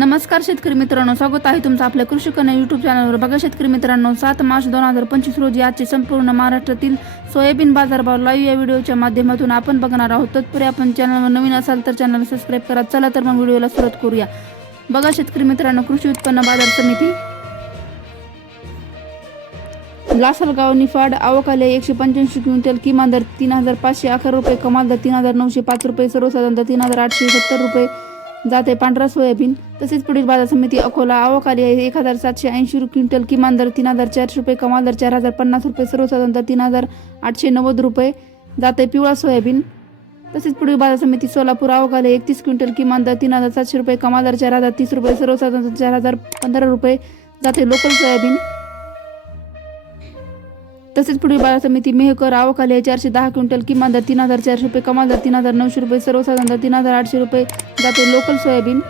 नमस्कार शेतकरी मित्रांनो स्वागत आहे तुमचं आपल्या कृषी कन्या युट्यूब चॅनलवर बघा शेतकरी मित्रांनो सात मार्च दोन हजार पंचवीस रोजी आजचे संपूर्ण महाराष्ट्रातील सोयाबीन बाजारभाव लाईव्ह या व्हिडिओच्या माध्यमातून आपण बघणार आहोत. तत्पूर्वी आपण चॅनलवर नवीन असाल तर चॅनल सबस्क्राईब करा. चला तर मग व्हिडिओला सुरुवात करूया. बघा शेतकरी मित्रांनो कृषी उत्पन्न बाजार समिती. लासलगाव निफाड आवकाले एकशे पंच्याऐंशी क्विंटल किमान दर तीन हजार पाचशे अकरा रुपये कमाल दर तीन हजार नऊशे पाच रुपये सर्वसाधारण दर तीन हजार आठशे सत्तर रुपये. जाते पांढरा सोयाबीन. तसेच पुढील बाजार समिती अकोला आवकाली आहे. एक हजार सातशे ऐंशी क्विंटल किमान दर तीन हजार चारशे रुपये कमाल दर चार हजार पन्नास रुपये सर्वसाधारण दर तीन हजार आठशे नव्वद रुपये. जाते पिवळा सोयाबीन. तसेच पुढील बाजार समिती सोलापूर आवकाले एकतीस क्विंटल किमान दर तीन हजार सातशे रुपये कमाल दर चार हजार तीस रुपये सर्वसाधारण चार हजार पंधरा रुपये. जाते लोकल सोयाबीन. तसेच पुढील बाजार समिती मेहकर आवकाले आहे चारशे दहा क्विंटल किमान दर तीन हजार चारशे रुपये कमाल दर तीन हजार नऊशे रुपये सर्वसाधारण दर तीन हजार आठशे रुपये जाते लोकल सोयाबीन.